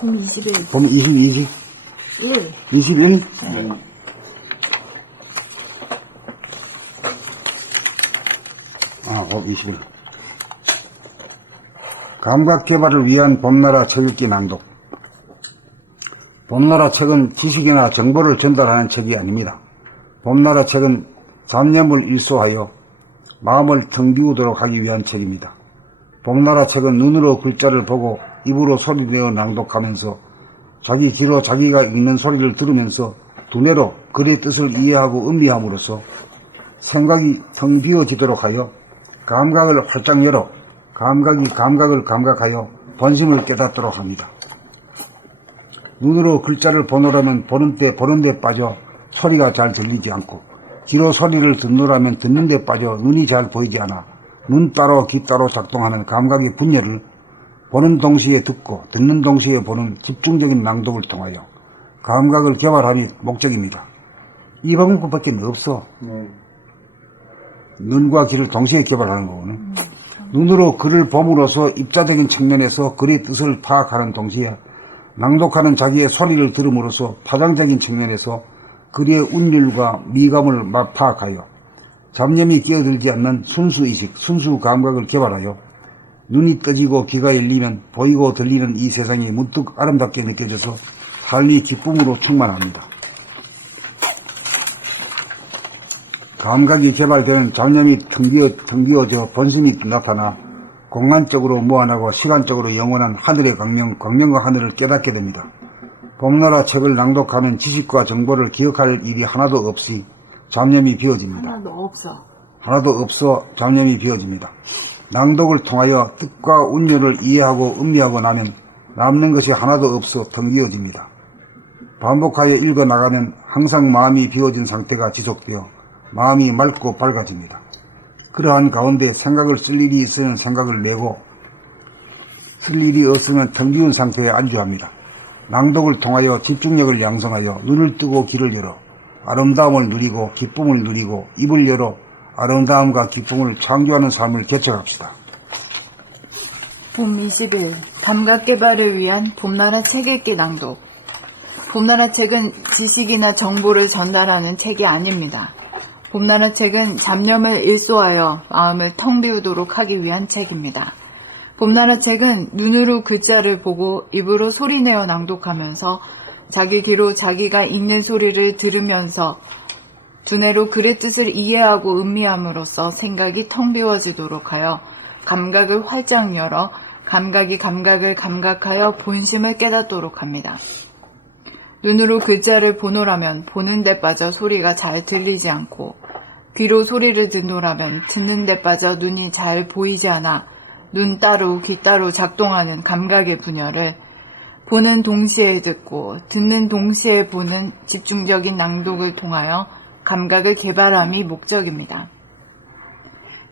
봄 21. 봄 20, 1. 21? 봄 21. 감각 개발을 위한 봄나라 책 읽기 낭독. 봄나라 책은 지식이나 정보를 전달하는 책이 아닙니다. 봄나라 책은 잡념을 일소하여 마음을 텅 비우도록 하기 위한 책입니다. 봄나라 책은 눈으로 글자를 보고 입으로 소리내어 낭독하면서 자기 귀로 자기가 읽는 소리를 들으면서 두뇌로 글의 뜻을 이해하고 음미함으로써 생각이 텅 비워지도록 하여 감각을 활짝 열어 감각이 감각을 감각하여 본심을 깨닫도록 합니다. 눈으로 글자를 보노라면 보는 데 빠져 소리가 잘 들리지 않고, 귀로 소리를 듣노라면 듣는 데 빠져 눈이 잘 보이지 않아 눈 따로 귀 따로 작동하는 감각의 분열을 보는 동시에 듣고 듣는 동시에 보는 집중적인 낭독을 통하여 감각을 개발하니 목적입니다. 이 방법밖에 없어. 눈과 귀를 동시에 개발하는 거거든. 눈으로 글을 봄으로써 입자적인 측면에서 글의 뜻을 파악하는 동시에 낭독하는 자기의 소리를 들음으로써 파장적인 측면에서 글의 운율과 미감을 파악하여 잡념이 끼어들지 않는 순수의식, 순수감각을 개발하여 눈이 떠지고 귀가 열리면 보이고 들리는 이 세상이 문득 아름답게 느껴져서 삶이 기쁨으로 충만합니다. 감각이 개발되는 잡념이 텅 비어져 본심이 나타나 공간적으로 무한하고 시간적으로 영원한 하늘의 광명과 하늘을 깨닫게 됩니다. 봄나라 책을 낭독하면 지식과 정보를 기억할 일이 하나도 없이 잡념이 비워집니다. 하나도 없어 잡념이 비워집니다. 낭독을 통하여 뜻과 운율을 이해하고 음미하고 나면 남는 것이 하나도 없어 텅 비워집니다. 반복하여 읽어나가면 항상 마음이 비워진 상태가 지속되어 마음이 맑고 밝아집니다. 그러한 가운데 생각을 쓸 일이 있으면 생각을 내고 쓸 일이 없으면 텅 비운 상태에 안주합니다. 낭독을 통하여 집중력을 양성하여 눈을 뜨고 귀를 열어 아름다움을 누리고 기쁨을 누리고 입을 열어 아름다움과 기쁨을 창조하는 삶을 개척합시다. 봄 21. 감각 개발을 위한 봄나라 책 읽기 낭독. 봄나라 책은 지식이나 정보를 전달하는 책이 아닙니다. 봄나라 책은 잡념을 일소하여 마음을 텅 비우도록 하기 위한 책입니다. 봄나라 책은 눈으로 글자를 보고 입으로 소리내어 낭독하면서 자기 귀로 자기가 읽는 소리를 들으면서 두뇌로 글의 뜻을 이해하고 음미함으로써 생각이 텅 비워지도록 하여 감각을 활짝 열어 감각이 감각을 감각하여 본심을 깨닫도록 합니다. 눈으로 글자를 보노라면 보는 데 빠져 소리가 잘 들리지 않고, 귀로 소리를 듣노라면 듣는 데 빠져 눈이 잘 보이지 않아 눈 따로 귀 따로 작동하는 감각의 분열을 보는 동시에 듣고 듣는 동시에 보는 집중적인 낭독을 통하여 감각을 개발함이 목적입니다.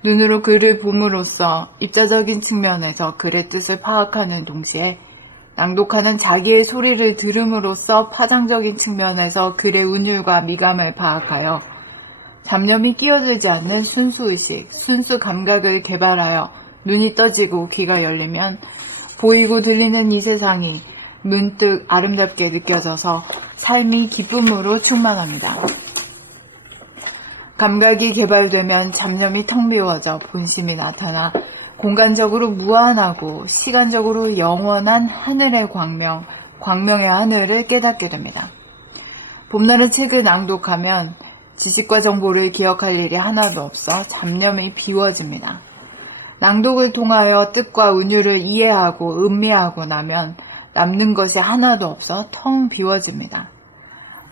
눈으로 글을 봄으로써 입자적인 측면에서 글의 뜻을 파악하는 동시에 낭독하는 자기의 소리를 들음으로써 파장적인 측면에서 글의 운율과 미감을 파악하여 잡념이 끼어들지 않는 순수의식, 순수감각을 개발하여 눈이 떠지고 귀가 열리면 보이고 들리는 이 세상이 문득 아름답게 느껴져서 삶이 기쁨으로 충만합니다. 감각이 개발되면 잡념이 텅 비워져 본심이 나타나 공간적으로 무한하고 시간적으로 영원한 하늘의 광명의 하늘을 깨닫게 됩니다. 봄나라 책을 낭독하면 지식과 정보를 기억할 일이 하나도 없어 잡념이 비워집니다. 낭독을 통하여 뜻과 운율을 이해하고 음미하고 나면 남는 것이 하나도 없어 텅 비워집니다.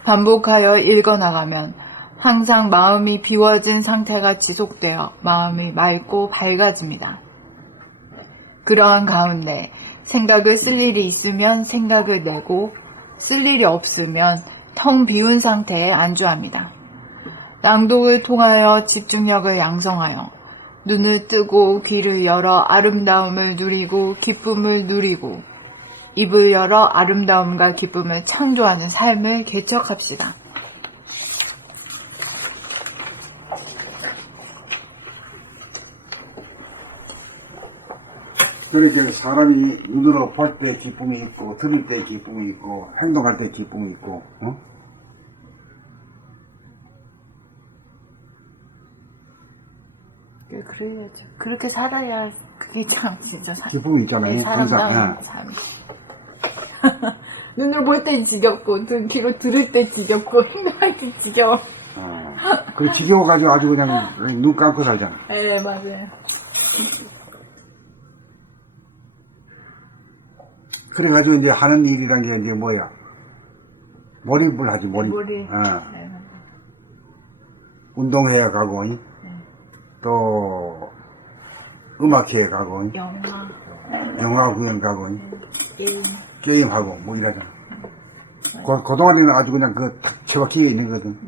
반복하여 읽어나가면 항상 마음이 비워진 상태가 지속되어 마음이 맑고 밝아집니다. 그러한 가운데 생각을 쓸 일이 있으면 생각을 내고 쓸 일이 없으면 텅 비운 상태에 안주합니다. 낭독을 통하여 집중력을 양성하여 눈을 뜨고 귀를 열어 아름다움을 누리고 기쁨을 누리고 입을 열어 아름다움과 기쁨을 창조하는 삶을 개척합시다. 그렇게 사람이 눈으로 볼 때 기쁨이 있고, 들을 때 기쁨이 있고, 행동할 때 기쁨이 있고, 그래야죠. 그렇게 살아야 그게 참 진짜 기쁨이 있잖아요. 사람다운 항상. 삶. 눈으로 볼 때 지겹고, 귀로 들을 때 지겹고, 행동할 때 지겨워. 그 지겨워가지고 아주 그냥 눈 감고 살잖아. 네, 맞아요. 그래가지고 이제 하는 일이란 게 이제 뭐야? 몰입을 하지, 몰입. 네, 맞아요. 운동회에 가고, 또, 음악회에 가고, 영화 구경 가고, 게임하고, 뭐 이러잖아. 그동안에는 아주 그냥 탁 처박히게 있는 거거든.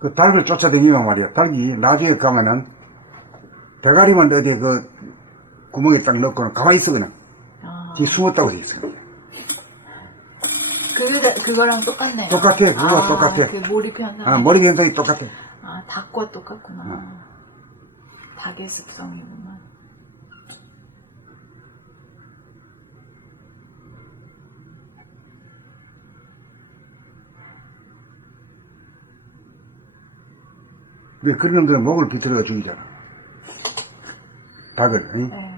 그 닭을 쫓아다니면 말이야. 닭이 나중에 가면은, 대가리만 어디 구멍에 딱 넣고는 가만히 있어, 그냥. 뒤 숨었다고 돼 있어. 그거랑 똑같네요. 똑같아, 그거 똑같아. 그 몰입현상. 머리 현상이 똑같아. 닭과 똑같구나. 닭의 습성이구나. 왜 그런 놈들은 목을 비틀어 죽이잖아. 닭을, 응? 네.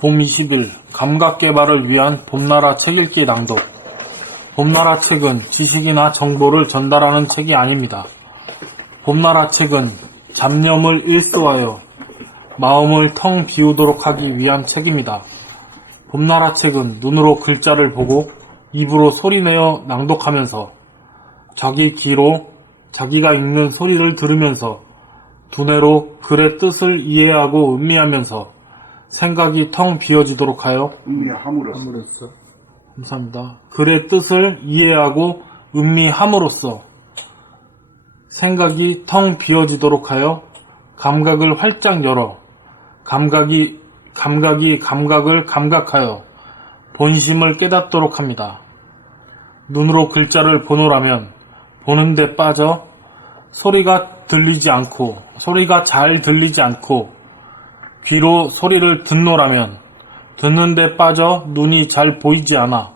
봄 20일 감각 개발을 위한 봄나라 책 읽기 낭독. 봄나라 책은 지식이나 정보를 전달하는 책이 아닙니다. 봄나라 책은 잡념을 일소하여 마음을 텅 비우도록 하기 위한 책입니다. 봄나라 책은 눈으로 글자를 보고 입으로 소리내어 낭독하면서 자기 귀로 자기가 읽는 소리를 들으면서 두뇌로 글의 뜻을 이해하고 음미하면서 생각이 텅 비어지도록 하여 음미함으로써. 감사합니다. 글의 뜻을 이해하고 음미함으로써 생각이 텅 비어지도록 하여 감각을 활짝 열어 감각이 감각을 감각하여 본심을 깨닫도록 합니다. 눈으로 글자를 보노라면 보는데 빠져 소리가 잘 들리지 않고 귀로 소리를 듣노라면 듣는데 빠져 눈이 잘 보이지 않아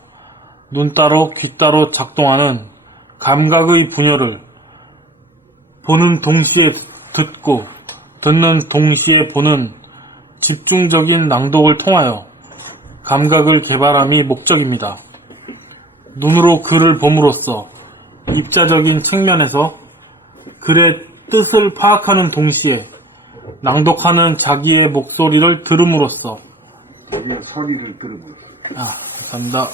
눈 따로 귀 따로 작동하는 감각의 분열을 보는 동시에 듣고 듣는 동시에 보는 집중적인 낭독을 통하여 감각을 개발함이 목적입니다. 눈으로 글을 봄으로써 입자적인 측면에서 글의 뜻을 파악하는 동시에 낭독하는 자기의 목소리를 들음으로써 자기의 소리를 들으므로써. 감사합니다.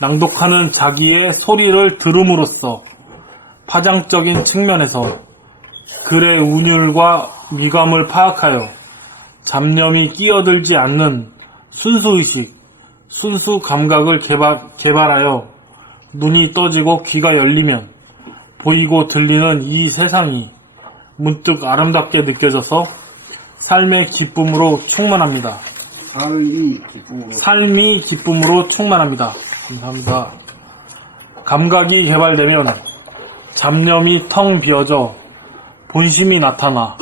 낭독하는 자기의 소리를 들음으로써 파장적인 측면에서 글의 운율과 미감을 파악하여 잡념이 끼어들지 않는 순수의식, 순수 감각을 개발하여 눈이 떠지고 귀가 열리면 보이고 들리는 이 세상이 문득 아름답게 느껴져서 삶의 기쁨으로 충만합니다. 삶이 기쁨으로 충만합니다. 감사합니다. 감각이 개발되면 잡념이 텅 비어져 본심이 나타나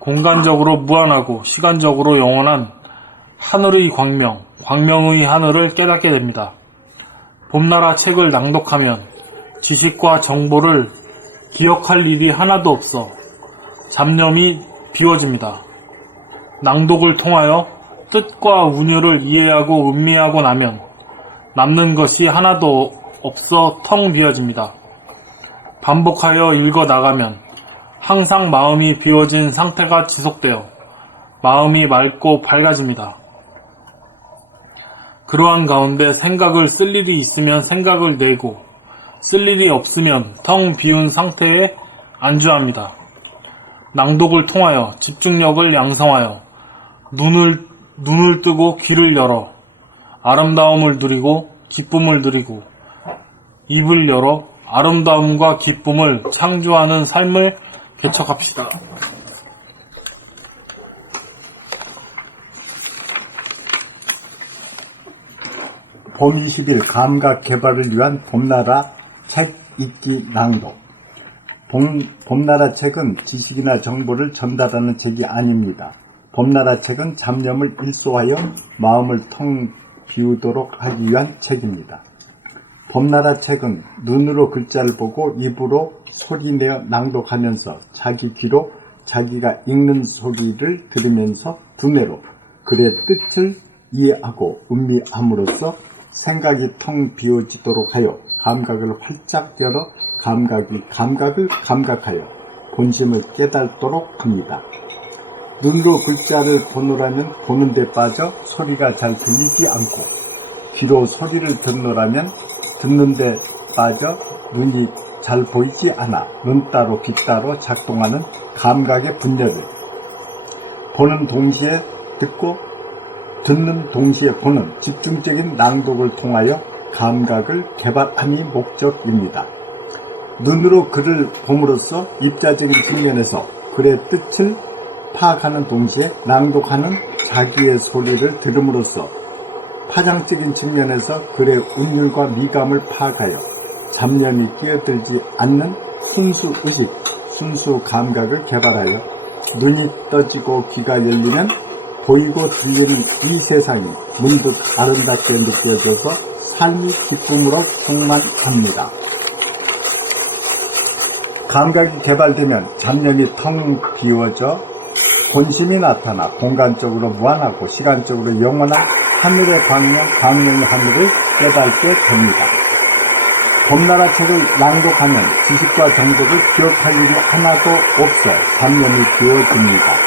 공간적으로 무한하고 시간적으로 영원한 하늘의 광명의 하늘을 깨닫게 됩니다. 봄나라 책을 낭독하면 지식과 정보를 기억할 일이 하나도 없어 잡념이 비워집니다. 낭독을 통하여 뜻과 운율을 이해하고 음미하고 나면 남는 것이 하나도 없어 텅 비어집니다. 반복하여 읽어나가면 항상 마음이 비워진 상태가 지속되어 마음이 맑고 밝아집니다. 그러한 가운데 생각을 쓸 일이 있으면 생각을 내고 쓸 일이 없으면 텅 비운 상태에 안주합니다. 낭독을 통하여 집중력을 양성하여 눈을 뜨고 귀를 열어 아름다움을 누리고 기쁨을 누리고 입을 열어 아름다움과 기쁨을 창조하는 삶을 개척합시다. 봄 20일 감각 개발을 위한 봄나라 책 읽기 낭독. 봄나라 책은 지식이나 정보를 전달하는 책이 아닙니다. 봄나라 책은 잡념을 일소하여 마음을 텅 비우도록 하기 위한 책입니다. 봄나라 책은 눈으로 글자를 보고 입으로 소리내어 낭독하면서 자기 귀로 자기가 읽는 소리를 들으면서 두뇌로 글의 뜻을 이해하고 음미함으로써 생각이 텅 비워지도록 하여 감각을 활짝 열어 감각을 감각하여 본심을 깨닫도록 합니다. 눈으로 글자를 보노라면 보는 데 빠져 소리가 잘 들리지 않고, 귀로 소리를 듣노라면 듣는 데 빠져 눈이 잘 보이지 않아 눈 따로 귀 따로 작동하는 감각의 분열을 보는 동시에 듣고 듣는 동시에 보는 집중적인 낭독을 통하여 감각을 개발함이 목적입니다. 눈으로 글을 봄으로써 입자적인 측면에서 글의 뜻을 파악하는 동시에 낭독하는 자기의 소리를 들음으로써 파장적인 측면에서 글의 운율과 미감을 파악하여 잡념이 끼어들지 않는 순수 의식, 순수 감각을 개발하여 눈이 떠지고 귀가 열리면 보이고 들리는 이 세상이 문득 아름답게 느껴져서 삶이 기쁨으로 충만합니다. 감각이 개발되면 잡념이 텅 비워져 본심이 나타나 공간적으로 무한하고 시간적으로 영원한 하늘의 광명의 하늘을 깨닫게 됩니다. 봄나라 책을 낭독하면 지식과 정보를 기억할 일이 하나도 없어 잡념이 비워집니다.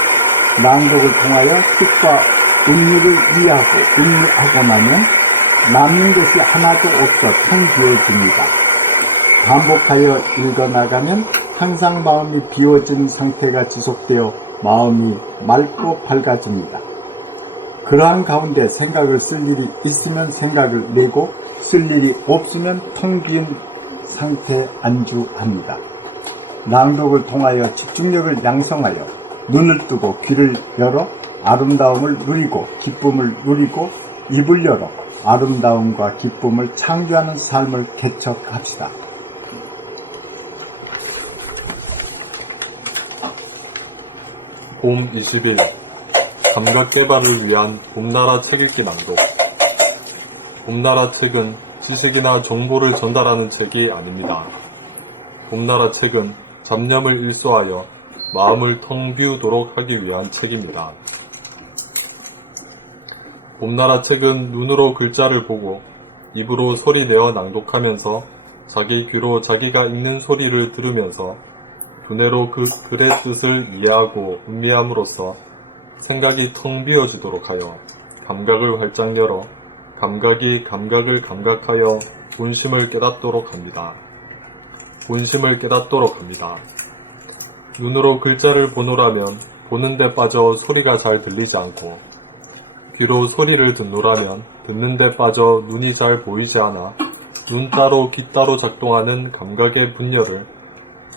낭독을 통하여 뜻과 운율을 이해하고 음미하고 나면 남는 것이 하나도 없어 텅 비워집니다. 반복하여 읽어나가면 항상 마음이 비워진 상태가 지속되어 마음이 맑고 밝아집니다. 그러한 가운데 생각을 쓸 일이 있으면 생각을 내고 쓸 일이 없으면 텅 빈 상태에 안주합니다. 낭독을 통하여 집중력을 양성하여 눈을 뜨고 귀를 열어 아름다움을 누리고 기쁨을 누리고 입을 열어 아름다움과 기쁨을 창조하는 삶을 개척합시다. 봄 20일 감각 개발을 위한 봄나라 책 읽기 낭독. 봄나라 책은 지식이나 정보를 전달하는 책이 아닙니다. 봄나라 책은 잡념을 일소하여 마음을 텅 비우도록 하기 위한 책입니다. 봄나라 책은 눈으로 글자를 보고 입으로 소리내어 낭독하면서 자기 귀로 자기가 읽는 소리를 들으면서 두뇌로 그 글의 뜻을 이해하고 음미함으로써 생각이 텅 비어지도록 하여 감각을 활짝 열어 감각이 감각을 감각하여 본심을 깨닫도록 합니다. 본심을 깨닫도록 합니다. 눈으로 글자를 보노라면 보는 데 빠져 소리가 잘 들리지 않고, 귀로 소리를 듣노라면 듣는 데 빠져 눈이 잘 보이지 않아 눈 따로 귀 따로 작동하는 감각의 분열을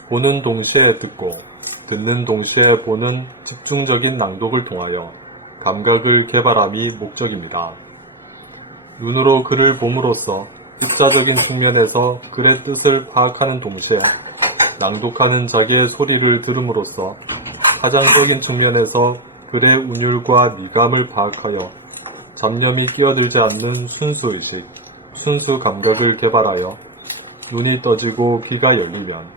보는 동시에 듣고 듣는 동시에 보는 집중적인 낭독을 통하여 감각을 개발함이 목적입니다. 눈으로 글을 봄으로써 입자적인 측면에서 글의 뜻을 파악하는 동시에 낭독하는 자기의 소리를 들음으로써 파장적인 측면에서 글의 운율과 미감을 파악하여 잡념이 끼어들지 않는 순수의식, 순수 감각을 개발하여 눈이 떠지고 귀가 열리면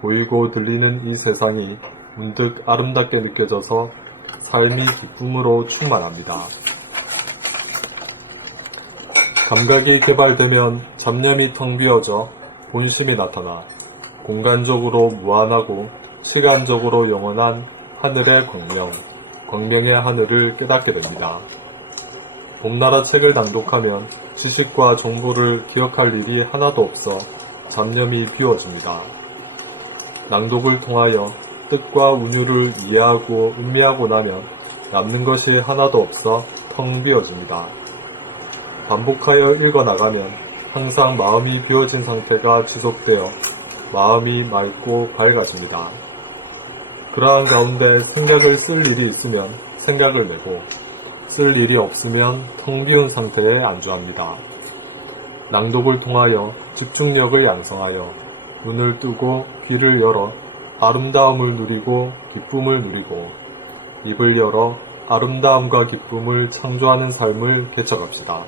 보이고 들리는 이 세상이 문득 아름답게 느껴져서 삶이 기쁨으로 충만합니다. 감각이 개발되면 잡념이 텅 비어져 본심이 나타나 공간적으로 무한하고 시간적으로 영원한 하늘의 광명의 하늘을 깨닫게 됩니다. 봄나라 책을 낭독하면 지식과 정보를 기억할 일이 하나도 없어 잡념이 비워집니다. 낭독을 통하여 뜻과 운율을 이해하고 음미하고 나면 남는 것이 하나도 없어 텅 비어집니다. 반복하여 읽어나가면 항상 마음이 비워진 상태가 지속되어 마음이 맑고 밝아집니다. 그러한 가운데 생각을 쓸 일이 있으면 생각을 내고 쓸 일이 없으면 텅 비운 상태에 안주합니다. 낭독을 통하여 집중력을 양성하여 눈을 뜨고 귀를 열어 아름다움을 누리고 기쁨을 누리고 입을 열어 아름다움과 기쁨을 창조하는 삶을 개척합시다.